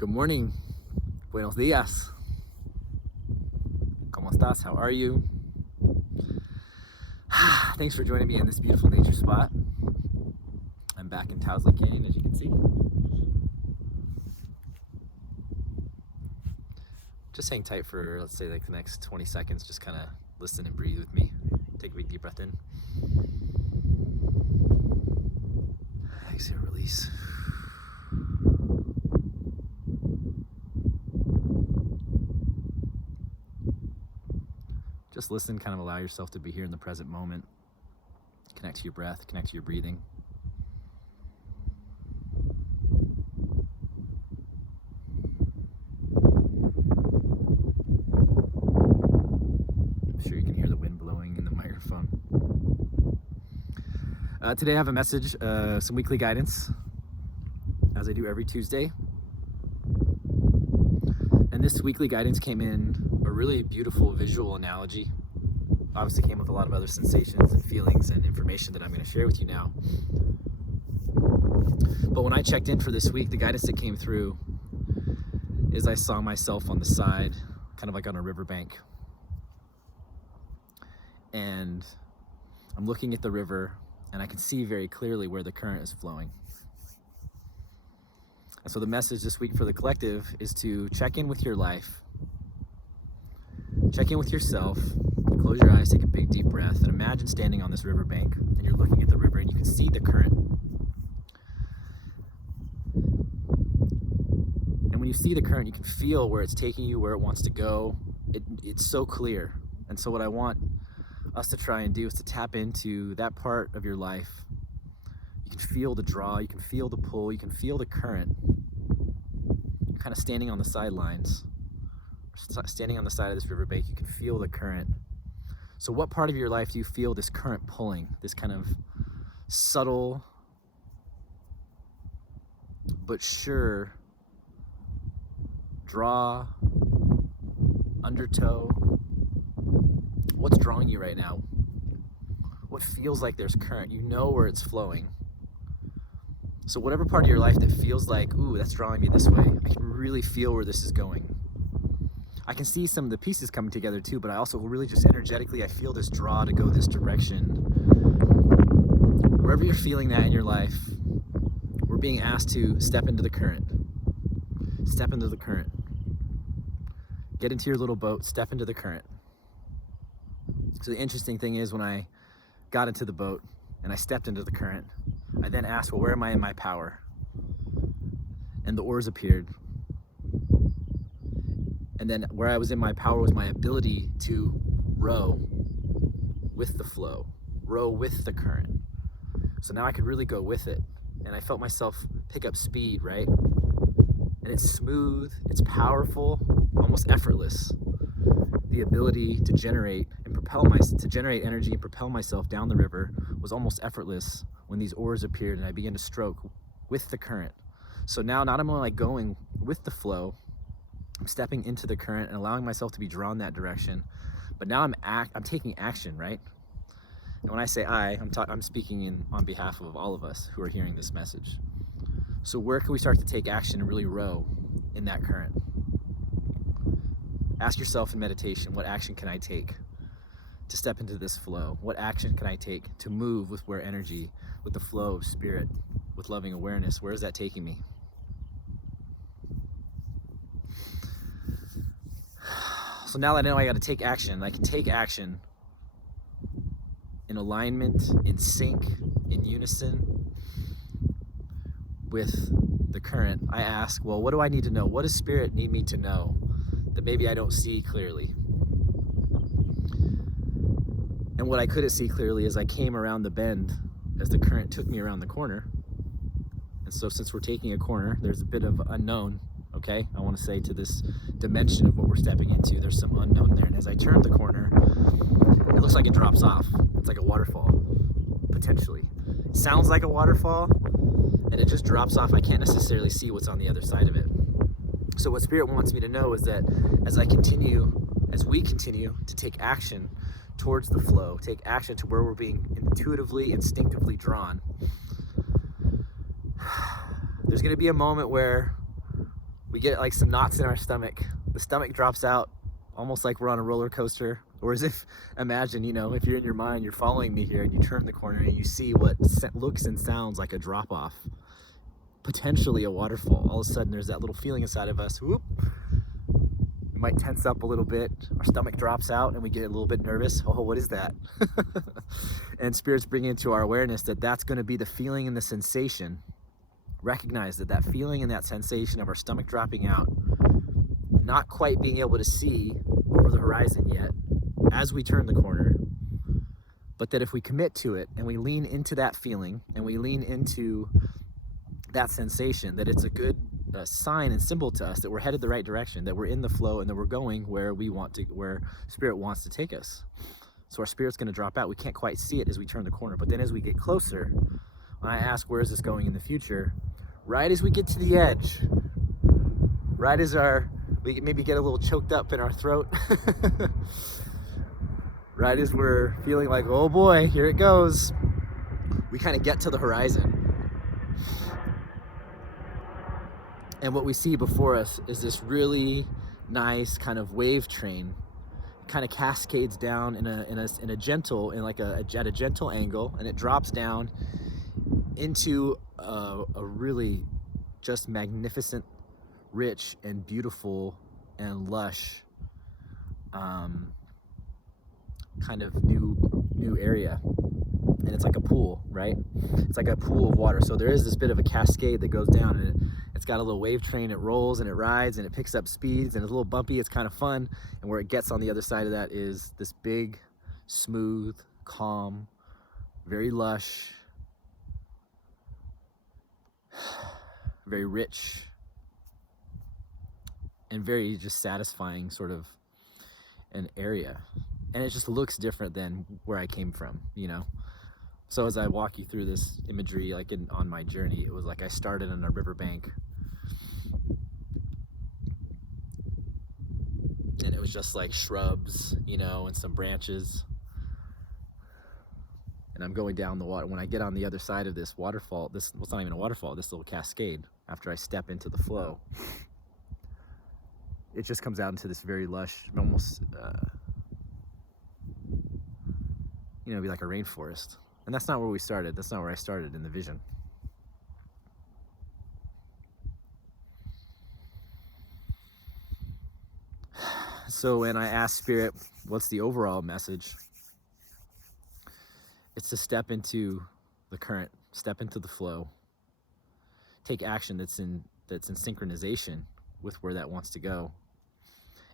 Good morning. Buenos días. ¿Cómo estás? How are you? Thanks for joining me in this beautiful nature spot. I'm back in Towsley Canyon, as you can see. Just hang tight for, let's say, like the next 20 seconds. Just kind of listen and breathe with me. Take a big deep breath in. Exhale, release. Just listen, kind of allow yourself to be here in the present moment. Connect to your breath, connect to your breathing. I'm sure you can hear the wind blowing in the microphone. Today I have a message, some weekly guidance, as I do every Tuesday. And this weekly guidance came in a really beautiful visual analogy. Obviously came with a lot of other sensations and feelings and information that I'm going to share with you now. But when I checked in for this week, the guidance that came through is I saw myself on the side, kind of like on a riverbank. And I'm looking at the river and I can see very clearly where the current is flowing. And so the message this week for the collective is to check in with your life, check in with yourself, close your eyes, take a big deep breath, and imagine standing on this riverbank and you're looking at the river and you can see the current. And when you see the current, you can feel where it's taking you, where it wants to go. It's so clear. And so what I want us to try and do is to tap into that part of your life. You can feel the draw, you can feel the pull, you can feel the current. You're kind of standing on the sidelines, standing on the side of this riverbank, you can feel the current. So what part of your life do you feel this current pulling, this kind of subtle but sure draw, undertow? What's drawing you right now? What feels like there's current? You know where it's flowing. So whatever part of your life that feels like, ooh, that's drawing me this way, I can really feel where this is going. I can see some of the pieces coming together too, but I also really just energetically, I feel this draw to go this direction. Wherever you're feeling that in your life, we're being asked to step into the current. Step into the current. Get into your little boat, step into the current. So the interesting thing is when I got into the boat and I stepped into the current, I then asked, well, where am I in my power? And the oars appeared. And then where I was in my power was my ability to row with the flow, row with the current. So now I could really go with it. And I felt myself pick up speed, right? And it's smooth, it's powerful, almost effortless. The ability to generate and to generate energy and propel myself down the river was almost effortless when these oars appeared and I began to stroke with the current. So now not only am I going with the flow, I'm stepping into the current and allowing myself to be drawn that direction, but now I'm taking action, right? And when I say I'm speaking on behalf of all of us who are hearing this message. So where can we start to take action and really row in that current? Ask yourself in meditation, what action can I take to step into this flow? What action can I take to move with where energy, with the flow of spirit, with loving awareness? Where is that taking me? So now that I know I got to take action, I can take action in alignment, in sync, in unison with the current. I ask, well, what do I need to know? What does spirit need me to know that maybe I don't see clearly? And what I couldn't see clearly is I came around the bend as the current took me around the corner. And so since we're taking a corner, there's a bit of unknown, okay? I want to say to this dimension of what we're stepping into, there's some unknown there. And as I turn the corner, it looks like it drops off. It's like a waterfall, potentially. It sounds like a waterfall, and it just drops off. I can't necessarily see what's on the other side of it. So what Spirit wants me to know is that as we continue to take action towards the flow, take action to where we're being intuitively, instinctively drawn, there's going to be a moment where we get like some knots in our stomach. The stomach drops out almost like we're on a roller coaster, or as if, imagine, you know, if you're in your mind, you're following me here and you turn the corner and you see what looks and sounds like a drop off, potentially a waterfall. All of a sudden there's that little feeling inside of us, whoop, we might tense up a little bit, our stomach drops out and we get a little bit nervous. Oh, what is that? And Spirit's bringing into our awareness that that's going to be the feeling and the sensation. Recognize that that feeling and that sensation of our stomach dropping out, not quite being able to see over the horizon yet as we turn the corner, but that if we commit to it and we lean into that feeling and we lean into that sensation, that it's a good sign and symbol to us that we're headed the right direction, that we're in the flow, and that we're going where we want to, where Spirit wants to take us. So our spirit's going to drop out. We can't quite see it as we turn the corner, but then as we get closer, when I ask where is this going in the future, right as we get to the edge, right as we maybe get a little choked up in our throat, right as we're feeling like, oh boy, here it goes, we kind of get to the horizon. And what we see before us is this really nice kind of wave train. It kind of cascades down in a gentle, at a gentle angle, and it drops down into a really just magnificent, rich and beautiful and lush kind of new area. And it's like a pool, right? It's like a pool of water. So there is this bit of a cascade that goes down, and it's got a little wave train. It rolls and it rides and it picks up speeds, and it's a little bumpy. It's kind of fun. And where it gets on the other side of that is this big, smooth, calm, very lush, very rich, and very just satisfying sort of an area. And it just looks different than where I came from, you know? So as I walk you through this imagery, like on my journey, it was like I started on a riverbank, and it was just like shrubs, you know, and some branches. And I'm going down the water. When I get on the other side of this waterfall, well, it's not even a waterfall, this little cascade, after I step into the flow, it just comes out into this very lush, almost, you know, be like a rainforest. And that's not where we started. That's not where I started in the vision. So when I ask Spirit, what's the overall message? It's to step into the current, step into the flow, take action that's in synchronization with where that wants to go,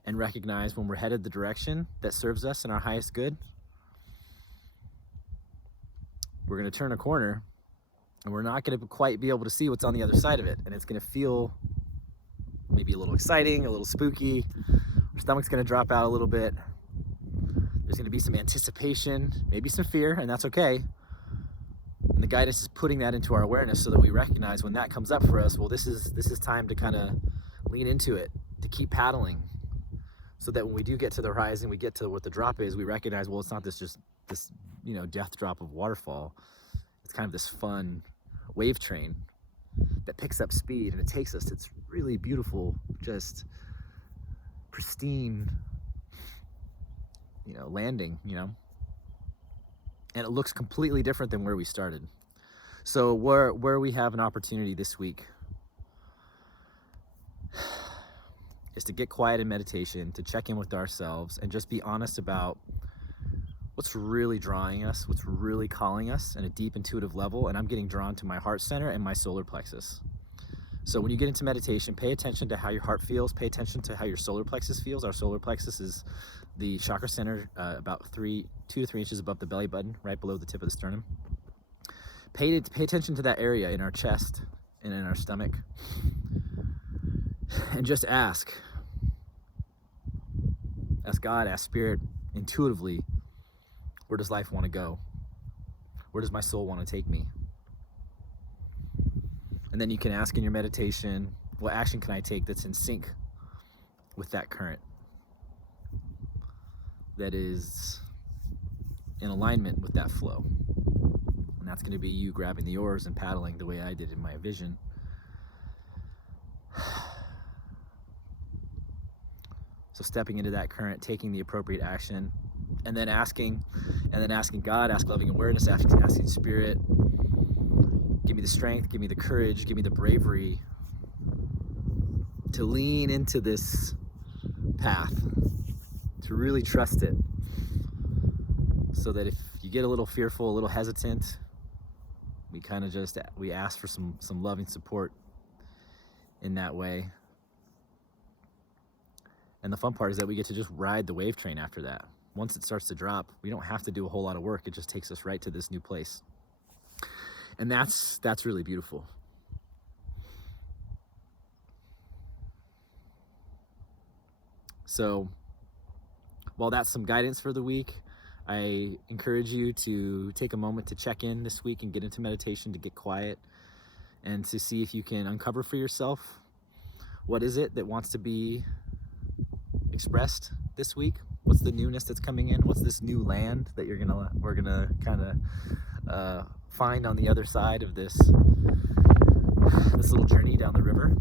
and recognize when we're headed the direction that serves us and our highest good, we're going to turn a corner and we're not going to quite be able to see what's on the other side of it. And it's going to feel maybe a little exciting, a little spooky. Our stomach's going to drop out a little bit. There's going to be some anticipation, maybe some fear, and that's okay. And the guidance is putting that into our awareness so that we recognize when that comes up for us, well, this is time to kind of lean into it, to keep paddling, so that when we do get to the horizon, we get to what the drop is, we recognize, well, it's not this you know, death drop of waterfall. It's kind of this fun wave train that picks up speed and it takes us to this really beautiful, just pristine, you know, landing, you know, and it looks completely different than where we started. So where we have an opportunity this week is to get quiet in meditation, to check in with ourselves and just be honest about what's really drawing us, what's really calling us at a deep intuitive level. And I'm getting drawn to my heart center and my solar plexus. So when you get into meditation, pay attention to how your heart feels, pay attention to how your solar plexus feels. Our solar plexus is the chakra center about 2 to 3 inches above the belly button, right below the tip of the sternum. Pay attention to that area in our chest and in our stomach. And just ask God, ask Spirit intuitively, where does life want to go? Where does my soul want to take me? And then you can ask in your meditation, what action can I take that's in sync with that current, that is in alignment with that flow? And that's going to be you grabbing the oars and paddling the way I did in my vision. So stepping into that current, taking the appropriate action, and then asking God, ask loving awareness, asking Spirit, give me the strength, give me the courage, give me the bravery to lean into this path, to really trust it, so that if you get a little fearful, a little hesitant, we ask for some loving support in that way. And the fun part is that we get to just ride the wave train after that. Once it starts to drop, we don't have to do a whole lot of work. It just takes us right to this new place. And that's really beautiful. So while that's some guidance for the week, I encourage you to take a moment to check in this week and get into meditation, to get quiet, and to see if you can uncover for yourself what is it that wants to be expressed this week. What's the newness that's coming in? What's this new land that we're gonna kind of find on the other side of this little journey down the river?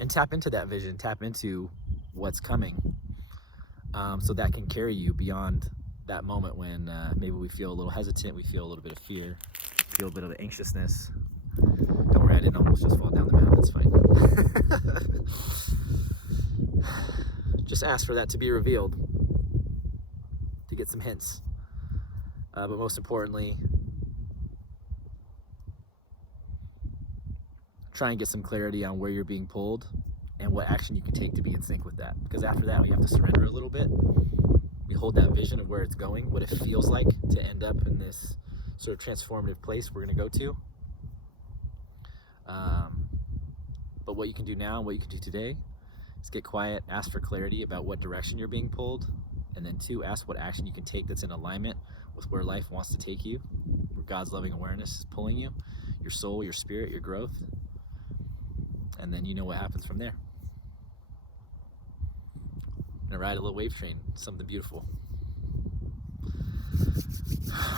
And tap into that vision, tap into what's coming, so that can carry you beyond that moment when maybe we feel a little hesitant, we feel a little bit of fear, feel a bit of anxiousness. Don't worry, I didn't almost just fall down the mountain, it's fine. Just ask for that to be revealed, to get some hints. But most importantly, try and get some clarity on where you're being pulled and what action you can take to be in sync with that. Because after that, we have to surrender a little bit. We hold that vision of where it's going, what it feels like to end up in this sort of transformative place we're going to go to. But what you can do now, what you can do today, is get quiet, ask for clarity about what direction you're being pulled, and then 2, ask what action you can take that's in alignment with where life wants to take you, where God's loving awareness is pulling you, your soul, your spirit, your growth, and then you know what happens from there. I'm gonna ride a little wave train, something beautiful.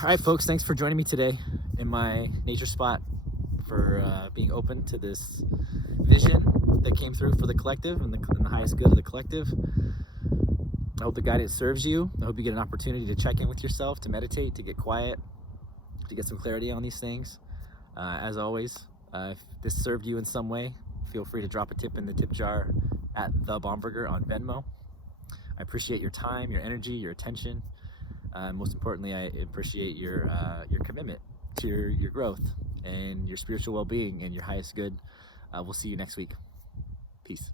All right, folks, thanks for joining me today in my nature spot, for being open to this vision that came through for the collective and the highest good of the collective. I hope the guidance serves you. I hope you get an opportunity to check in with yourself, to meditate, to get quiet, to get some clarity on these things. As always, if this served you in some way, feel free to drop a tip in the tip jar at The Bomberger on Venmo. I appreciate your time, your energy, your attention. Most importantly, I appreciate your commitment to your growth and your spiritual well-being and your highest good. We'll see you next week. Peace.